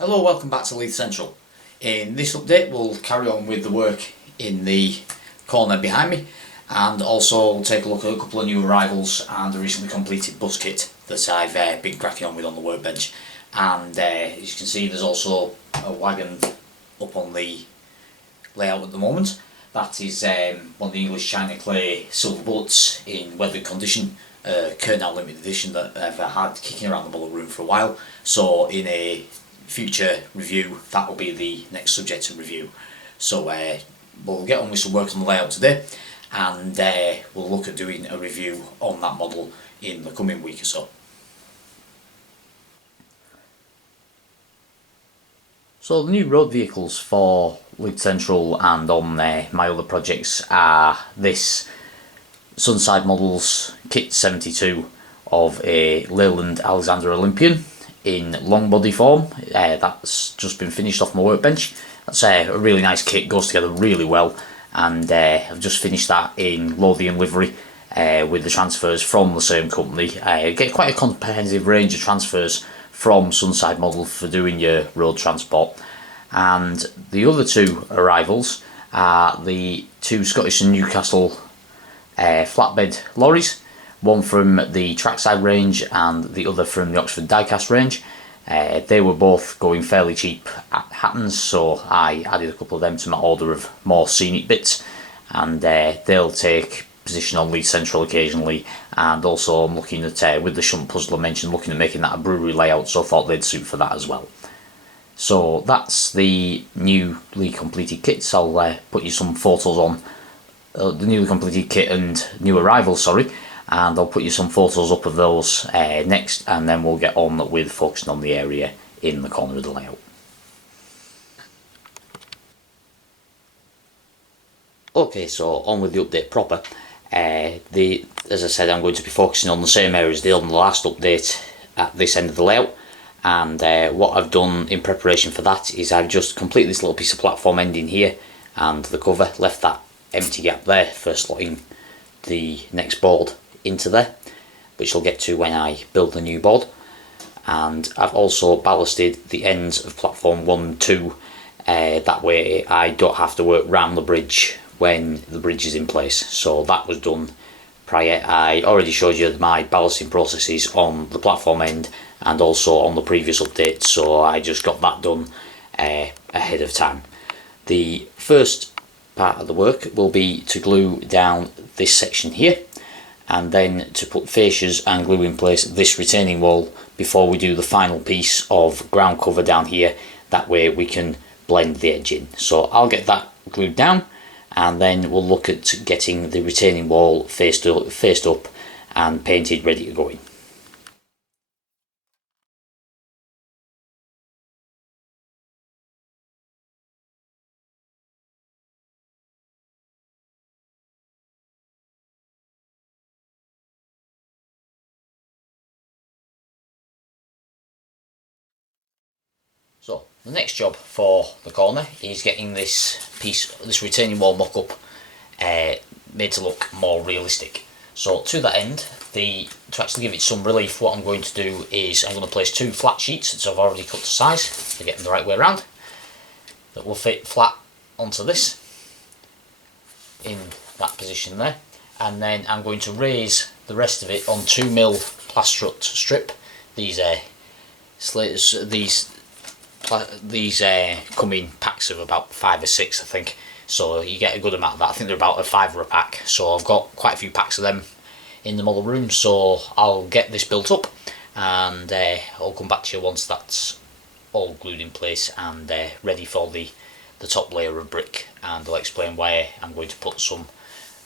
Hello, welcome back to Leith Central. In this update we'll carry on with the work in the corner behind me, and also we'll take a look at a couple of new arrivals and a recently completed bus kit that I've been cracking on with on the workbench. And as you can see, there's also a wagon up on the layout at the moment. That is one of the English China Clay silver bullets in weathered condition, Kernow limited edition that I've had kicking around the model room for a while. So in a future review, that will be the next subject of review. So we'll get on with some work on the layout today, and we'll look at doing a review on that model in the coming week or so. So the new road vehicles for Leith Central and on my other projects are this Sunside Models Kit 72 of a Leyland Alexander Olympian in long body form. That's just been finished off my workbench. That's a really nice kit, goes together really well, and I've just finished that in Lothian livery with the transfers from the same company. Get quite a comprehensive range of transfers from Sunside Model for doing your road transport. And the other two arrivals are the two Scottish and Newcastle flatbed lorries, one from the Trackside range and the other from the Oxford Diecast range. They were both going fairly cheap at Hattons, so I added a couple of them to my order of more scenic bits, and they'll take position on Leith Central occasionally. And also I'm looking at, with the shunt puzzle I mentioned, looking at making that a brewery layout, so I thought they'd suit for that as well. So that's the newly completed kits. I'll put you some photos on the newly completed kit and new arrivals, sorry, and I'll put you some photos up of those next, and then we'll get on with focusing on the area in the corner of the layout. Okay, so on with the update proper. As I said, I'm going to be focusing on the same areas did on the last update at this end of the layout, and what I've done in preparation for that is I've just completed this little piece of platform ending here and the cover, left that empty gap there for slotting the next board into there, which I'll get to when I build the new board. And I've also ballasted the ends of platform 1 and 2, that way I don't have to work round the bridge when the bridge is in place. So that was done prior. I already showed you my ballasting processes on the platform end and also on the previous update, so I just got that done ahead of time. The first part of the work will be to glue down this section here, and then to put fascias and glue in place this retaining wall before we do the final piece of ground cover down here. That way we can blend the edge in. So I'll get that glued down, and then we'll look at getting the retaining wall faced up and painted, ready to go in. So the next job for the corner is getting this retaining wall mock-up made to look more realistic. So to that end, to actually give it some relief, what I'm going to do is I'm going to place two flat sheets that I've already cut to size to get them the right way around, that will fit flat onto this in that position there, and then I'm going to raise the rest of it on 2mm plastrut strip. These come in packs of about 5 or 6, I think, so you get a good amount of that. I think they're about a £5 a pack, so I've got quite a few packs of them in the model room. So I'll get this built up, and I'll come back to you once that's all glued in place and ready for the top layer of brick, and I'll explain why I'm going to put some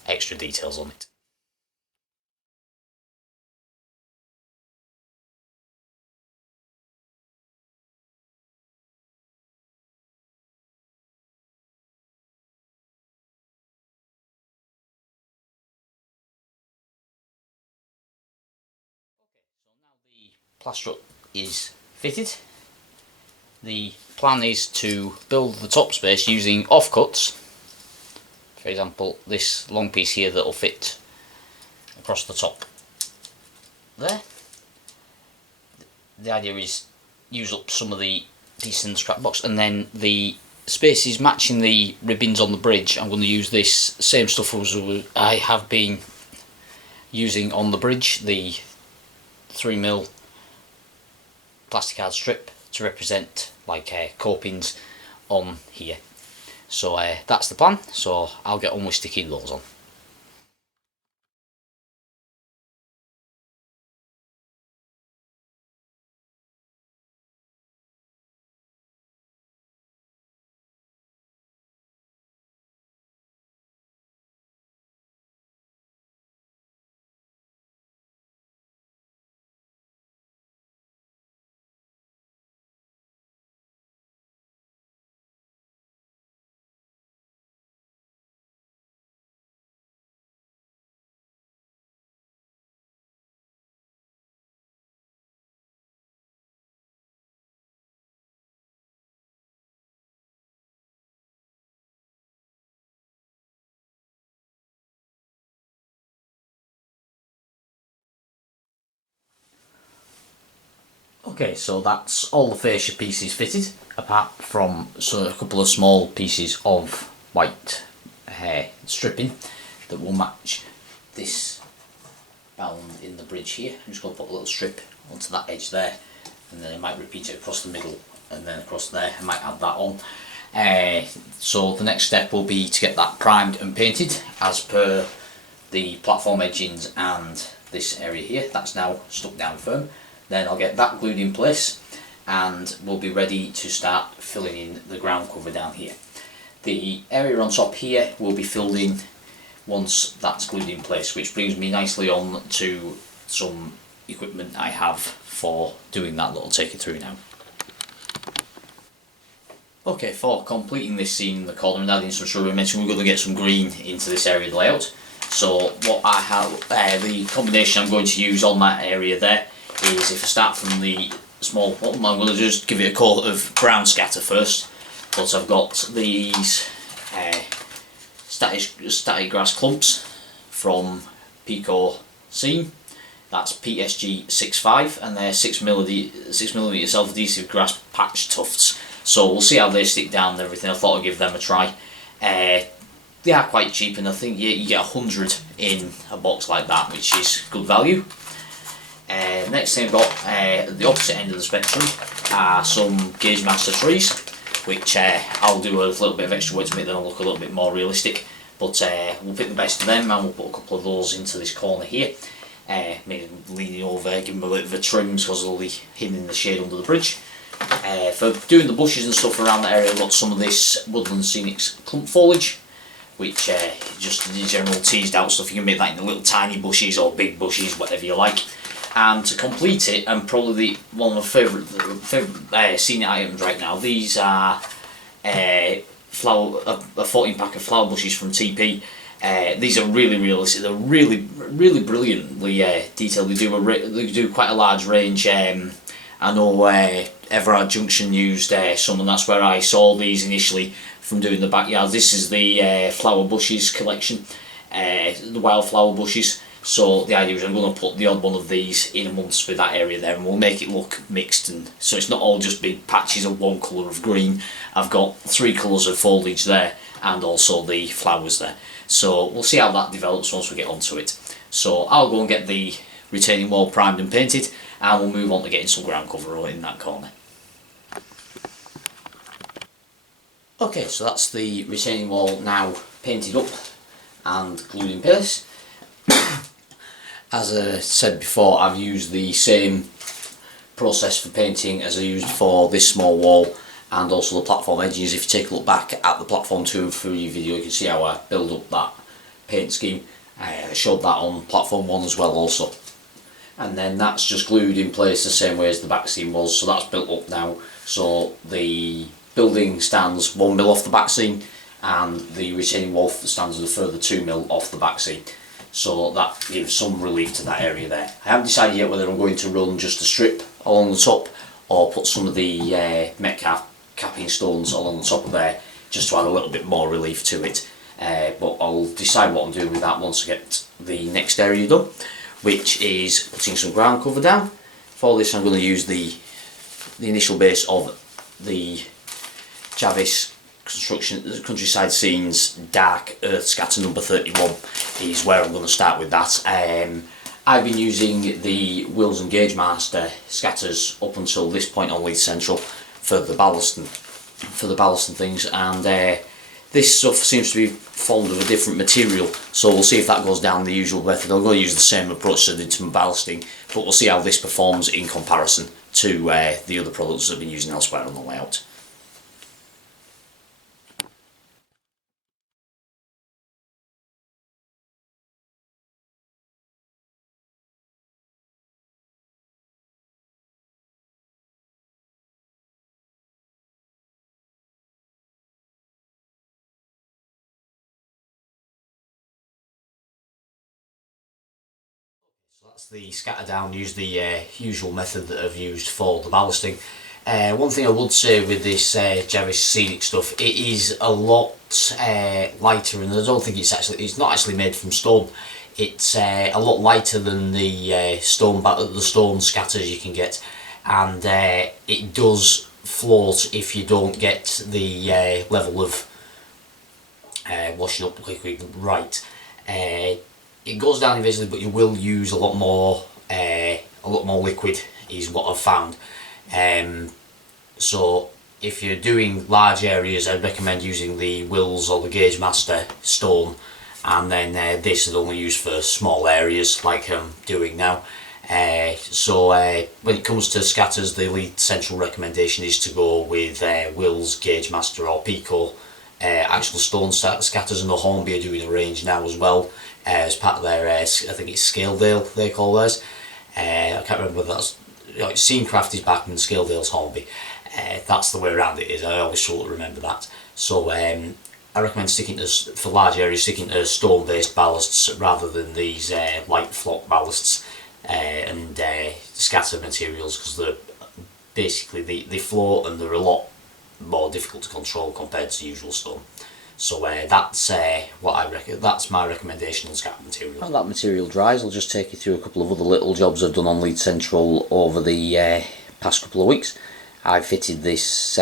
extra details on it. Plastrut is fitted. The plan is to build the top space using offcuts. For example, this long piece here that will fit across the top there. The idea is use up some of the decent scrap box, and then the spaces matching the ribbons on the bridge. I'm going to use this same stuff as I have been using on the bridge, the 3mm plastic card strip to represent like copings on here. So that's the plan, so I'll get on with sticking those on. Okay, so that's all the fascia pieces fitted, apart from a couple of small pieces of white stripping that will match this bound in the bridge here. I'm just going to put a little strip onto that edge there, and then I might repeat it across the middle and then across there. I might add that on. So the next step will be to get that primed and painted as per the platform edgings and this area here. That's now stuck down firm. Then I'll get that glued in place and we'll be ready to start filling in the ground cover down here. The area on top here will be filled in once that's glued in place, which brings me nicely on to some equipment I have for doing that that I'll take you through now. Okay, for completing this scene in the corner and adding some shrubbery, I mentioned we're going to get some green into this area of the layout. So what I have, the combination I'm going to use on that area there is, if I start from the small bottom, I'm going to just give it a coat of brown scatter first. But I've got these static grass clumps from Pico Scene. That's PSG 65, and they're 6mm self-adhesive grass patch tufts. So we'll see how they stick down and everything. I thought I'd give them a try. They are quite cheap, and I think you get 100 in a box like that, which is good value. Next thing I've got at the opposite end of the spectrum are some Gauge Master trees, which I'll do a little bit of extra work to make them look a little bit more realistic. But we'll pick the best of them and we'll put a couple of those into this corner here. Maybe leaning over, give them a bit of a trim because they'll be hidden in the shade under the bridge. For doing the bushes and stuff around that area, I've got some of this Woodland Scenics clump foliage, which just the general teased out stuff. You can make that into little tiny bushes or big bushes, whatever you like. And to complete it, and probably one of my favourite scenic items right now, these are a 14 pack of flower bushes from TP. These are really realistic. They're really brilliantly detailed. They do quite a large range. I know Everard Junction used some, and that's where I saw these initially from doing the backyard. This is the flower bushes collection, the wildflower bushes. So the idea is I'm going to put the odd one of these in amongst with that area there, and we'll make it look mixed, and so it's not all just big patches of one colour of green. I've got 3 colours of foliage there and also the flowers there. So we'll see how that develops once we get onto it. So I'll go and get the retaining wall primed and painted, and we'll move on to getting some ground cover in that corner. Okay, so that's the retaining wall now painted up and glued in place. As I said before, I've used the same process for painting as I used for this small wall and also the platform edges. If you take a look back at the platform 2 and 3 video, you can see how I build up that paint scheme. I showed that on platform 1 as well also. And then that's just glued in place the same way as the back seam was, so that's built up now. So the building stands 1mm off the back seam, and the retaining wall stands a further 2mm off the back seam. So that gives some relief to that area there. I haven't decided yet whether I'm going to run just a strip along the top or put some of the Metcalf capping stones along the top of there just to add a little bit more relief to it. But I'll decide what I'm doing with that once I get the next area done, which is putting some ground cover down. For this I'm going to use the initial base of the Jarvis Construction Countryside Scenes Dark Earth Scatter number 31 is where I'm going to start with that. I've been using the Wills and Gauge Master scatters up until this point on Leith Central for the ballast and things, and this stuff seems to be formed of a different material, so we'll see if that goes down the usual method. I'm going to use the same approach as I did to my ballasting, but we'll see how this performs in comparison to the other products I've been using elsewhere on the layout. So that's the scatter down, use the usual method that I've used for the ballasting. One thing I would say with this Jarvis Scenic stuff, it is a lot lighter, and I don't think it's not actually made from stone. It's a lot lighter than the stone scatters you can get, and it does float if you don't get the level of washing up liquid right. It goes down eventually, but you will use a lot more liquid, is what I've found. So if you're doing large areas, I'd recommend using the Wills or the Gauge Master stone, and then this is only used for small areas like I'm doing now. So when it comes to scatters, the Leith Central recommendation is to go with Wills, Gauge Master or Pico actual stone scatters, and the Hornby are doing a range now as well as part of their I think it's Scaledale they call theirs. I can't remember whether that's Scenecraft is back and Scaledale's Hornby. That's the way around it is. I always struggle to remember that. So I recommend sticking to, for large areas, sticking to stone based ballasts rather than these light flock ballasts and scatter materials, because they're basically they float and they're a lot more difficult to control compared to usual stone. So that's what I reckon. That's my recommendation on scatter material. While that material dries, I'll just take you through a couple of other little jobs I've done on Leith Central over the past couple of weeks. I fitted this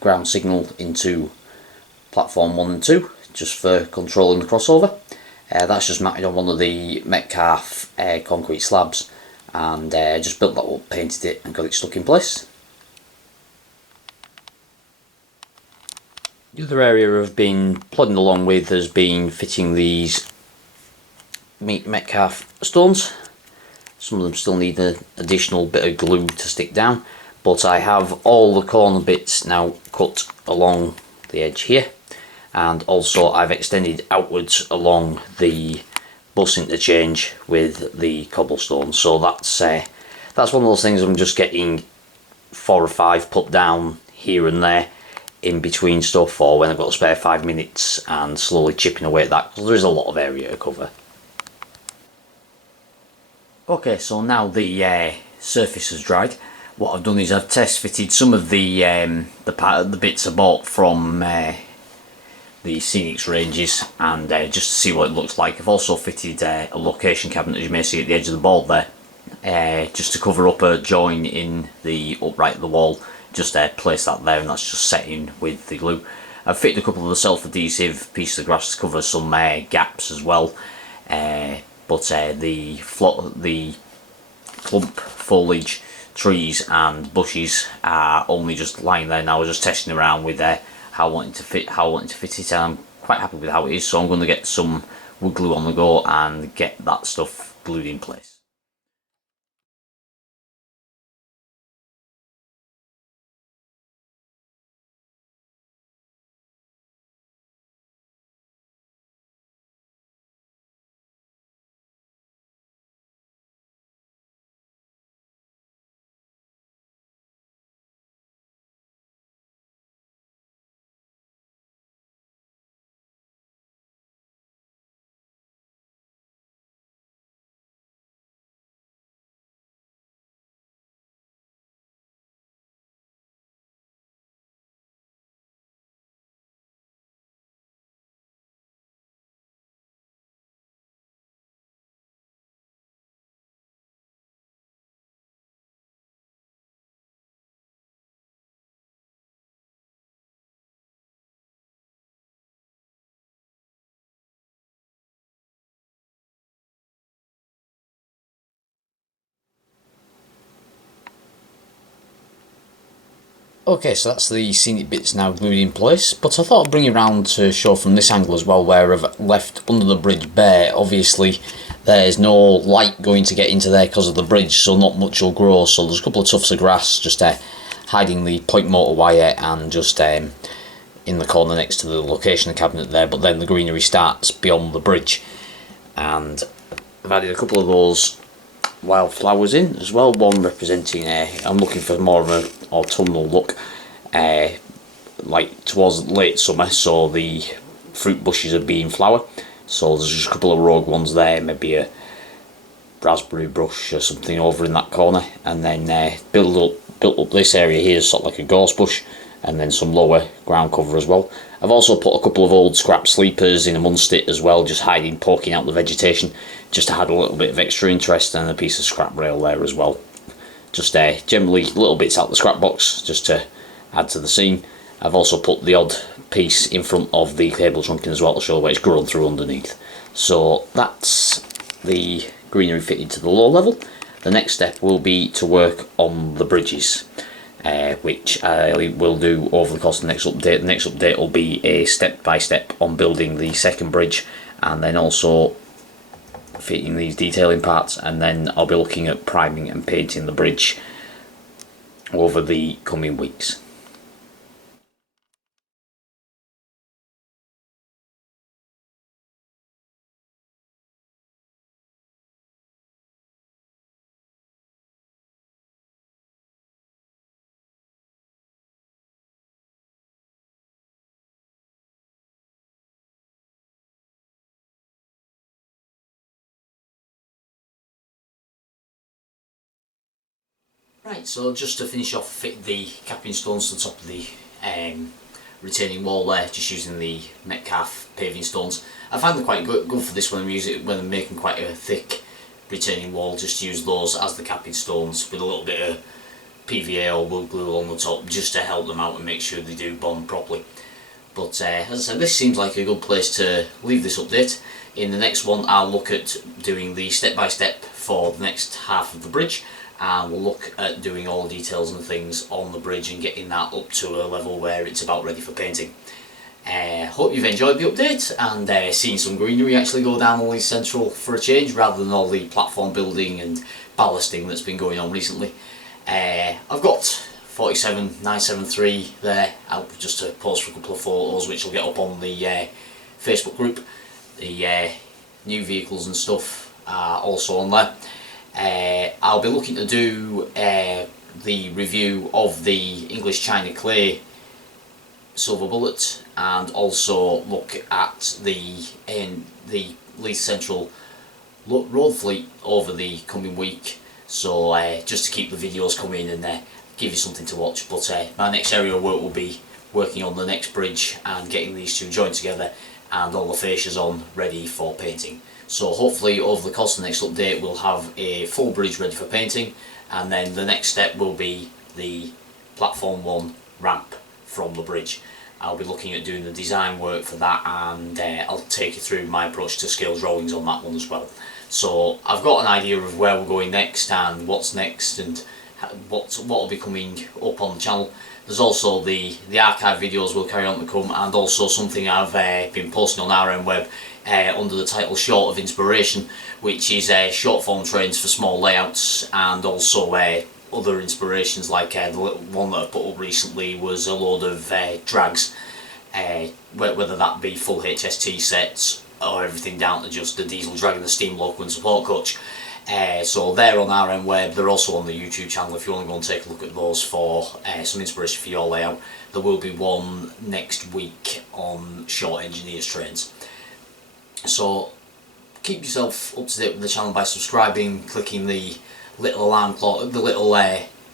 ground signal into platform 1 and 2 just for controlling the crossover. That's just mounted on one of the Metcalf concrete slabs, and just built that up, painted it and got it stuck in place. The other area I've been plodding along with has been fitting these Metcalf stones. Some of them still need an additional bit of glue to stick down, but I have all the corner bits now cut along the edge here, and also I've extended outwards along the bus interchange with the cobblestone. So that's one of those things I'm just getting 4 or 5 put down here and there in between stuff, or when I've got a spare 5 minutes, and slowly chipping away at that, because there is a lot of area to cover. Okay, so now the surface has dried. What I've done is I've test fitted some of the bits I bought from the Scenics ranges, and just to see what it looks like. I've also fitted a location cabinet, as you may see at the edge of the board there, just to cover up a join in the upright of the wall. Just place that there, and that's just set in with the glue. I've fitted a couple of the self-adhesive pieces of grass to cover some gaps as well, but the clump foliage, trees and bushes are only just lying there now. I was just testing around with how I wanted to fit it, and I'm quite happy with how it is, so I'm going to get some wood glue on the go and get that stuff glued in place. Okay, so that's the scenic bits now glued in place, but I thought I'd bring you around to show from this angle as well, where I've left under the bridge bare. Obviously there's no light going to get into there because of the bridge, so not much will grow, so there's a couple of tufts of grass just hiding the point motor wire and just in the corner next to the location cabinet there, but then the greenery starts beyond the bridge. And I've added a couple of those wildflowers in as well, one representing I'm looking for more of an autumnal look, like towards late summer, so the fruit bushes are being flower, so there's just a couple of rogue ones there, maybe a raspberry bush or something over in that corner, and then built up this area here sort of like a gorse bush, and then some lower ground cover as well. I've also put a couple of old scrap sleepers in amongst it as well, just hiding, poking out the vegetation, just to add a little bit of extra interest, and a piece of scrap rail there as well. Just generally little bits out the scrap box, just to add to the scene. I've also put the odd piece in front of the cable trunking as well to show where it's grown through underneath. So that's the greenery fitted to the low level. The next step will be to work on the bridges, which I will do over the course of the next update. The next update will be a step-by-step on building the second bridge, and then also fitting these detailing parts, and then I'll be looking at priming and painting the bridge over the coming weeks. Right, so just to finish off, fit the capping stones to the top of the retaining wall there, just using the Metcalf paving stones. I find they're quite good for this when I'm making quite a thick retaining wall. Just use those as the capping stones with a little bit of PVA or wood glue along the top, just to help them out and make sure they do bond properly. But as I said, this seems like a good place to leave this update. In the next one, I'll look at doing the step-by-step for the next half of the bridge, and we'll look at doing all the details and things on the bridge and getting that up to a level where it's about ready for painting. Hope you've enjoyed the update and seen some greenery actually go down on Leith Central for a change, rather than all the platform building and ballasting that's been going on recently. I've got 47973 there out just to post for a couple of photos, which will get up on the Facebook group. The new vehicles and stuff are also on there. I'll be looking to do the review of the English China Clay Silver Bullet, and also look at the Leith Central road fleet over the coming week, so just to keep the videos coming and give you something to watch. But my next area of work will be working on the next bridge and getting these two joined together and all the fascias on ready for painting. So hopefully over the course of the next update we'll have a full bridge ready for painting, and then the next step will be the platform 1 ramp from the bridge. I'll be looking at doing the design work for that, and I'll take you through my approach to scale drawings on that one as well. So I've got an idea of where we're going next and what's next and what will be coming up on the channel. There's also the archive videos will carry on to come, and also something I've been posting on RM Web under the title Short of Inspiration, which is short form trains for small layouts, and also other inspirations, like the one that I put up recently was a load of drags, whether that be full HST sets or everything down to just the diesel drag and the steam loco and support coach. So they're on RM Web. They're also on the YouTube channel if you want to go and take a look at those for some inspiration for your layout. There will be one next week on short engineers trains. So keep yourself up to date with the channel by subscribing, clicking the little alarm clock, the little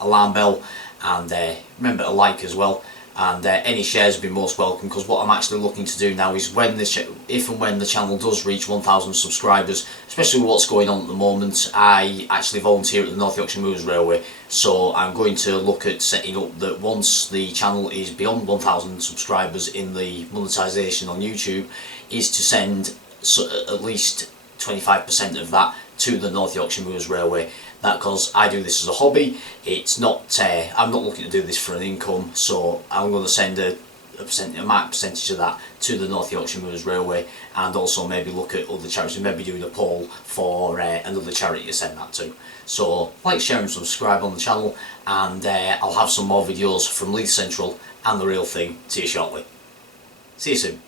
alarm bell, and remember to like as well. And any shares would be most welcome, because what I'm actually looking to do now is if and when the channel does reach 1,000 subscribers, especially with what's going on at the moment, I actually volunteer at the North Yorkshire Moors Railway, so I'm going to look at setting up that once the channel is beyond 1,000 subscribers in the monetisation on YouTube, is to send at least 25% of that to the North Yorkshire Moors Railway. That because I do this as a hobby. It's not. I'm not looking to do this for an income, so I'm going to send a marked percentage of that to the North Yorkshire Movers Railway, and also maybe look at other charities, maybe doing a poll for another charity to send that to. So like, share and subscribe on the channel, and I'll have some more videos from Leith Central and the real thing to you shortly. See you soon.